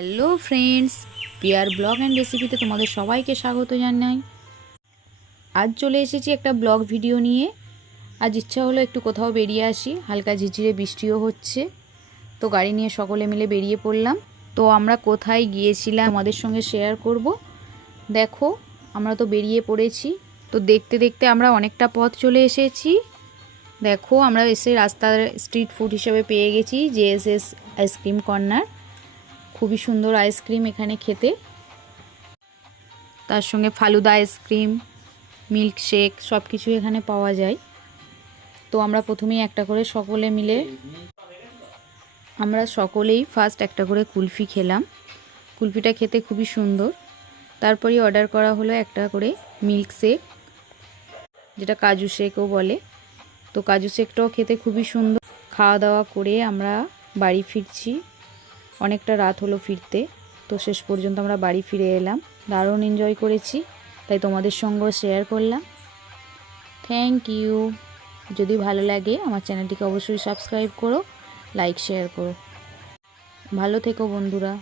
Hello friends, পিয়ার blog and রেসিপিতে তোমাদের সবাইকে স্বাগত জানাই। আজ চলে এসেছি একটা ব্লগ ভিডিও নিয়ে। আজ ইচ্ছা হলো একটু কোথাও বেরিয়ে আসি, হালকা ঝিরঝিরে বৃষ্টিও হচ্ছে, তো গাড়ি নিয়ে সকলে মিলে বেরিয়ে পড়লাম। তো আমরা কোথায় গিয়েছিলাম আমাদের সঙ্গে শেয়ার করব। দেখো, আমরা তো বেরিয়ে পড়েছি। তো দেখতে দেখতে আমরা অনেকটা পথ চলে এসেছি। দেখো, আমরা এসে রাস্তার স্ট্রিট ফুড হিসেবে পেয়ে গেছি জেএসএস আইসক্রিম কর্নার। খুবই সুন্দর আইসক্রিম এখানে খেতে, তার সঙ্গে ফালুদা আইসক্রিম, মিল্কশেক সব কিছুই এখানে পাওয়া যায়। তো আমরা প্রথমেই একটা করে সকলেই ফার্স্ট একটা করে কুলফি খেলাম। কুলফিটা খেতে খুবই সুন্দর। তারপরেই অর্ডার করা হলো একটা করে মিল্কশেক, যেটা কাজু শেকও বলে। তো কাজু শেকটাও খেতে খুবই সুন্দর। খাওয়া দাওয়া করে আমরা বাড়ি ফিরছি। অনেকটা রাত হলো ফিরতে, তো শেষ পর্যন্ত আমরা বাড়ি ফিরে এলাম। দারুণ এনজয় করেছি, তাই তোমাদের সঙ্গেও শেয়ার করলাম। Thank you. যদি ভালো লাগে আমার চ্যানেলটিকে অবশ্যই সাবস্ক্রাইব করো, লাইক শেয়ার করো। ভালো থেকো বন্ধুরা।